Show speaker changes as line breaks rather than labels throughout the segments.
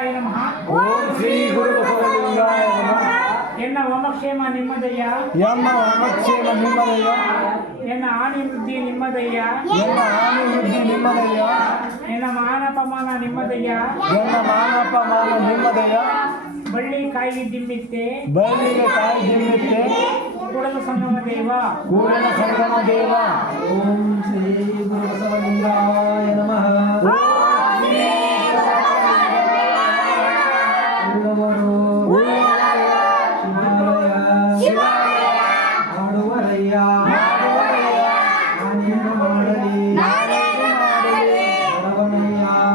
ಓಾಯಕ್ಷೇಮ ನಿಮ್ಮಪಮಾನ ಬಳ್ಳಿ ಕಾಯಿ
ತಿಮ್ಮಿತ್ತೆಮ್ಮಿತ್ತೆ
ಕುಡಲ ಸಂಭ್ರಮದೇವ
ಸಂಗ್ರಮದೇವ
ಓ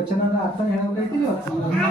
वचन अर्थ है